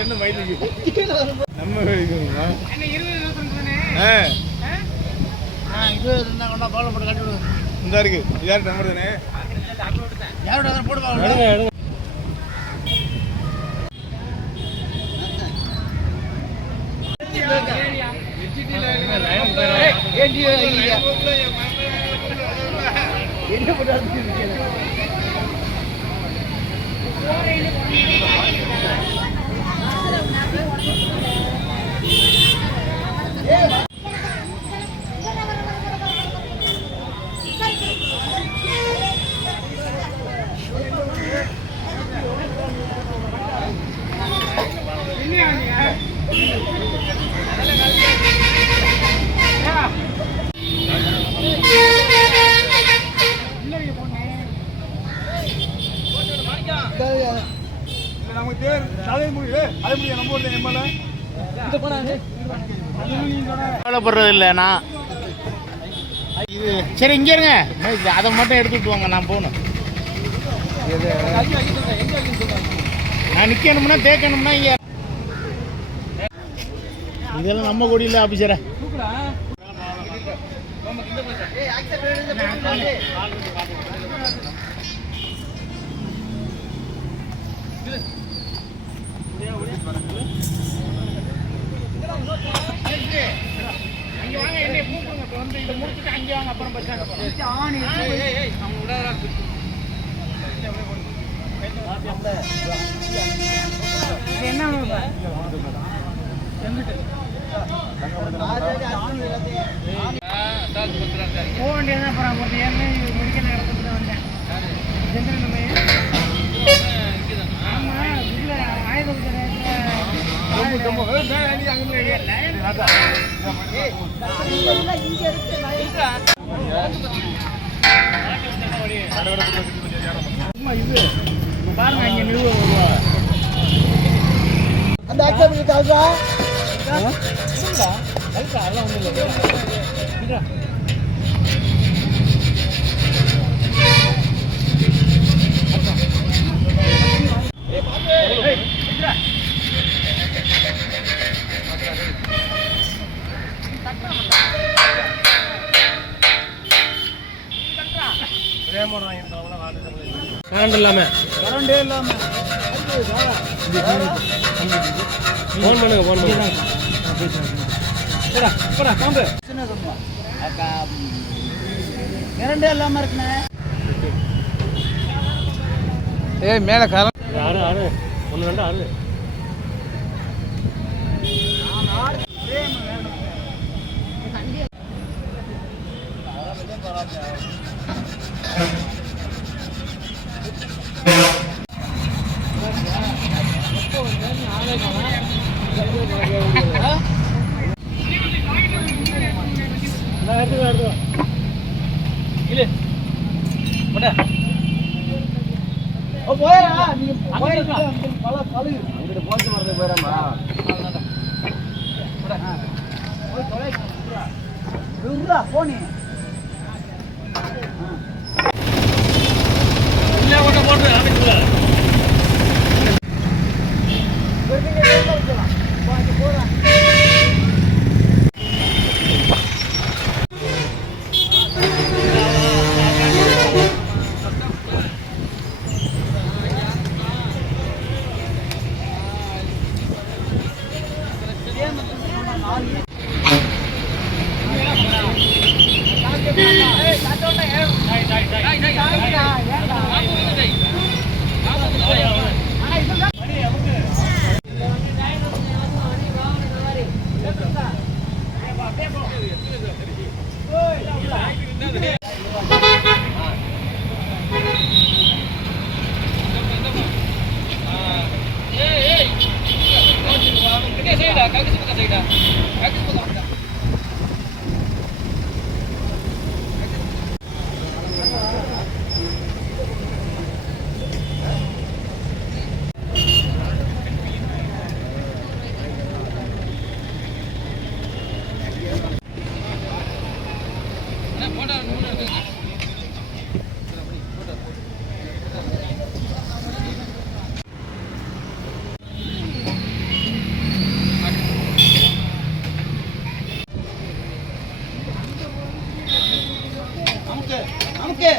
என்ன மயிலுக்கு நம்ம வைக்கணுமா இந்த இருக்கு யார் நம்பர் தானே யாரோட நமக்கு தேர் அது முடியும் நம்ம ஊர்ல எம்எல்ஏ கவலைப்படுறது இல்லை நான் இது சரி இங்கே இருங்க. அதை மட்டும் எடுத்துட்டு வாங்க நான் போகணும். நான் நிற்கணும்னா தேக்கணும்னா இங்கே. இதெல்லாம் நம்ம கொடியில் ஆஃபீஸரை வந்து இதை முடிச்சுட்டு அங்கே வாங்க அப்புறம் பஸ் என்ன போக வேண்டியதான் அப்புறம் ஏற்கனவே மெடிக்கல் இடத்துக்கு தான் வந்தேன். நம்ம ஆயுத இது பாருங்க இங்க நிறுவ வருவா அந்த ஆக்சிடென்ட் கிட்ட அதுவா அதெல்லாம் ஒன்றும் இல்லை கரண்ட் இல்லாம. கரண்டே இல்லாம. ஃபோன் பண்ணுங்க ஃபோன் பண்ணுங்க. கரண்டே இல்லாம இருக்குண்ணே. ஏய் மேல கரண்ட் ஆறு ஆறு ஒன்று ரெண்டு ஆறு ஓ போயரா நீங்க போயிருக்கலாம் பல பழு இங்கிட்டு போச்சு வரது போயிராமா போனி போட்டு ஆஃபீஸில் நமக்கு.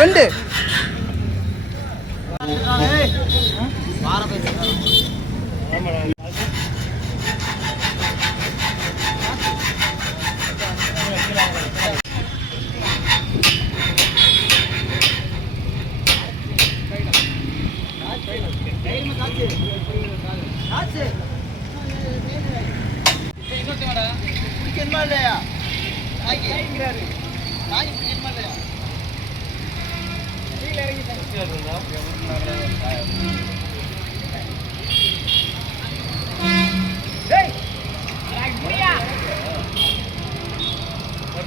வெண்டு. வாரப்பேர்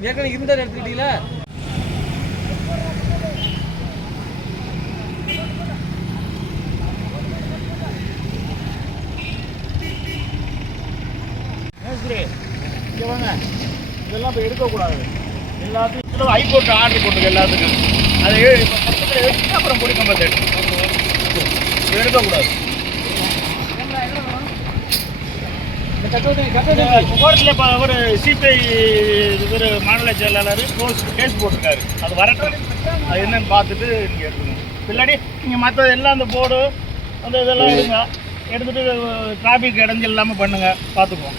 ஏற்கனவே இருந்தார் எடுத்துக்கிட்டீங்களா மேஸ்திரி இங்கே வாங்க. இதெல்லாம் இப்போ எடுக்கக்கூடாது. எல்லாத்துக்கும் இதில் ஹைகோர்ட் ஆர்டர் போட்டுருக்கு எல்லாத்துக்கும். அதை எ- இப்ப பக்கத்தில் அப்புறம் பொடி கம்பத்தை எடுத்து எடுக்கக்கூடாது. கோர்ட்டில் இப்போ ஒரு சிபிஐ இவர் மாநில செயலாளர் கோர்ஸ் கேஸ் போட்டிருக்காரு. அது வரட்டும். அது என்னன்னு பார்த்துட்டு நீங்கள் எடுக்கணும் இல்லாட்டி நீங்கள் மற்ற எல்லாம் அந்த போர்டு அந்த இதெல்லாம் எடுங்க எடுத்துட்டு டிராஃபிக் இடைஞ்சல் இல்லாமல் பண்ணுங்க. பார்த்துக்குவோம்.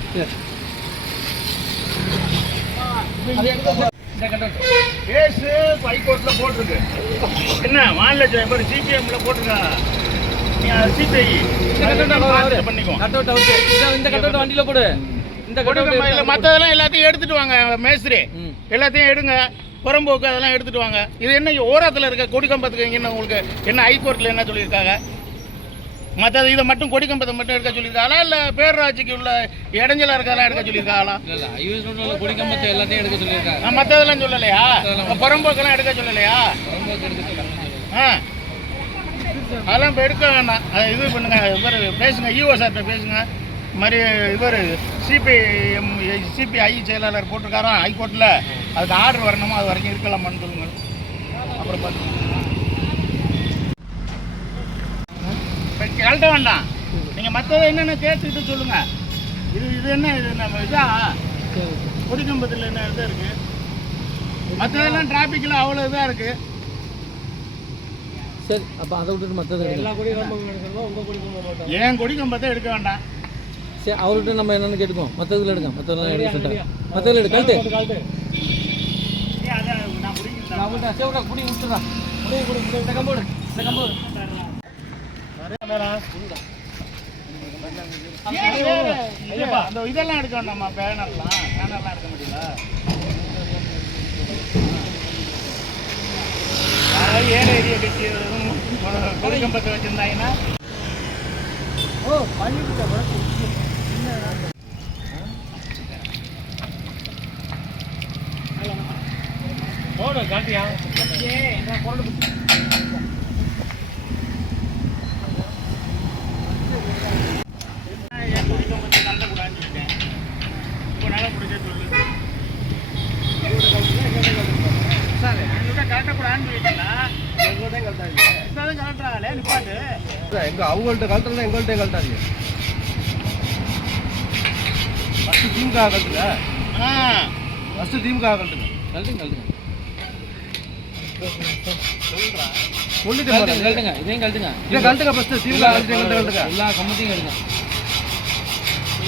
கேஸு ஹைகோர்ட்டில் போட்டிருக்கு. என்ன மாநில சிபிஎம்ல போட்டிருக்காங்க சிபிஐ இந்த கட் அவுட் வண்டியில போடு இந்த கட் அவுட் மற்றதெல்லாம் எல்லாத்தையும் எடுத்துட்டு வாங்க மேஸ்திரி. எல்லாத்தையும் எடுங்க புறம்போக்கு அதெல்லாம் எடுத்துட்டு வாங்க இது என்ன ஓரத்தில் இருக்க கொடிக்கம்பத்துக்கு என்ன உங்களுக்கு என்ன ஹைகோர்ட்டில் என்ன சொல்லியிருக்காங்க. மற்றது இதை மட்டும் கொடிக்கம்பத்தை மட்டும் எடுக்க சொல்லியிருக்காங்களா இல்லை பேரூராட்சிக்கு உள்ள இடைஞ்சலாக இருக்கதெல்லாம் எடுக்க சொல்லியிருக்காங்களா இல்ல கொடிக்கம்பத்தை எல்லாத்தையும் எடுக்க சொல்லியிருக்காங்க மற்றதெல்லாம் சொல்லலையா புறம்போக்கெல்லாம் எடுக்க சொல்லலையா? ஆ. அதெல்லாம் இப்போ எடுக்க வேண்டாம் இது பண்ணுங்க. இவர் பேசுங்க. ஈஓ சார்கிட்ட பேசுங்க. மாதிரி இவர் சிபிஐ சிபிஐ செயலாளர் போட்டிருக்காராம் ஹைகோர்ட்டில் அதுக்கு ஆர்டர் வரணுமோ? அது வரைக்கும் இருக்கலாமான்னு சொல்லுங்க. அப்புறம் பார்த்து கழட்ட வேண்டாம். நீங்கள் மற்றதை என்னென்ன கேட்டுக்கிட்டு சொல்லுங்க. இது இது என்ன இது நம்ம இதா? கொடிக்கம்பத்தில் என்ன இது இருக்குது மற்றதெல்லாம் டிராஃபிக்கில் அவ்வளோ இதாக இருக்குது சரி அப்ப அதை விட்டுட்டு மத்தது எல்லா கொடியும் உங்க கொடி ஏன் கொடிக்கம்பத்தை எடுக்க வேண்டாம் சரி அவர்கிட்ட நம்ம என்னன்னு கேட்டுக்கோம் மத்ததுல எடுங்க மத்ததெல்லாம் எடுக்க சொல்லிட்டேன் மத்ததுல எடு குடி குடி குடி அந்த இதெல்லாம் எடுக்க வேண்டாமா பேனர்லாம் பேனர்லாம் எடுக்க முடியல யாராவது ஏழை ஏரியா கட்சி கொடிக்கம்பத்தை வச்சிருந்தாங்கன்னா ஓ பண்ணிட்டு போடு? காட்டியா ஏன் கொடிக்கம்பத்தை தள்ளக்கூடாதுன்னு சொல்லிட்டேன் இப்போ நல்லா பிடிச்ச சொல்லு இப்பதான் கலட்டுறாங்களே நிப்பாட்டு எங்க அவங்கள்ட்ட கழட்டுறதா எங்கள்கிட்ட கழட்டாதீங்க. ஃபஸ்ட்டு திமுக கழட்டுங்க. ஆ ஃபஸ்ட்டு திமுக கழட்டுங்க கழட்டுங்க. கழட்டுங்க சொல்லிட்டு கழட்டுங்க இதையும் கழட்டுங்க. இதை கழட்டுங்க ஃபஸ்ட்டு கழட்டு கழட்டுங்க எல்லா கம்பத்தையும் கழட்டுங்க.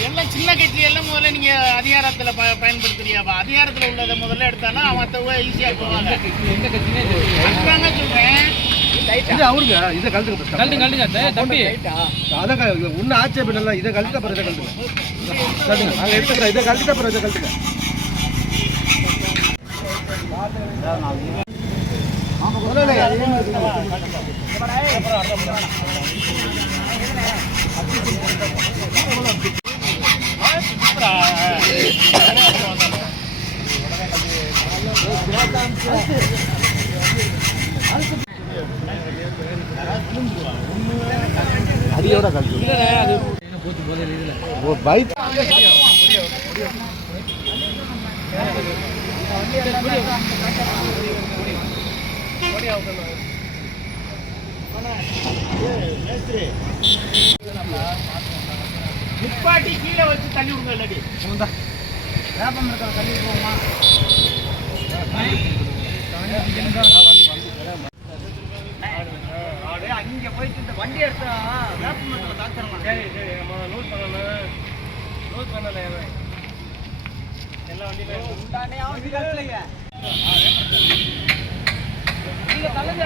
எல்லாம் சின்ன கட்சி எல்லாம் முதல்ல நீங்க அதிகாரத்துல ப- பயன்படுத்துறியாப்பா அதிகாரத்துல உள்ளதை முதல்ல எடுத்தானா மற்றவங்க ஈஸியா போவாங்க. எந்த கட்சியுமே சொல்றேன். இது அவருங்க இதை கழட்டுங்க கழட்டுங்க டேய், தம்பி. அதான் ஒன்றும் ஆட்சேபம் இல்லை இதை அப்புறம் இதை கழட்டுங்க. கழட்டுங்க. நாங்கள் எடுத்துக்கிறோம் இதை இதை கழட்டுங்க. அடியோட கழட்டு ஒரு பைக் நிப்பாட்டி கீழே வச்சு தண்ணி விடுங்க இல்லாட்டி. வேப்பம் இருக்கிற தண்ணி போகுமா அங்க போயிட்டு இந்த வண்டி எடுத்தா வேப்பம் மரத்துல தாச்சிடலாம் சரி சரி நம்ம நோட் பண்ணணும் நோட் பண்ணல எல்லா வண்டியிலும் உண்டானே அவன் வீட்டுலங்க நீங்க தள்ளுங்க.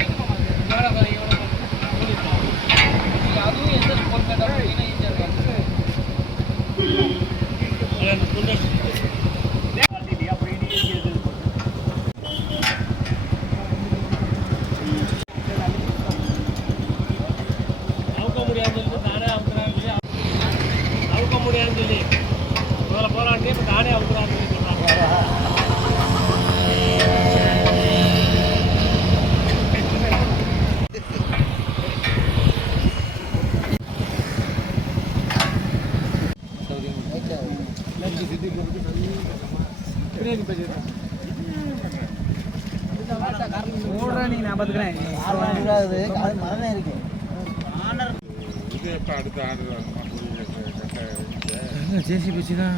Gracias. ஜேசிபி வச்சு தான்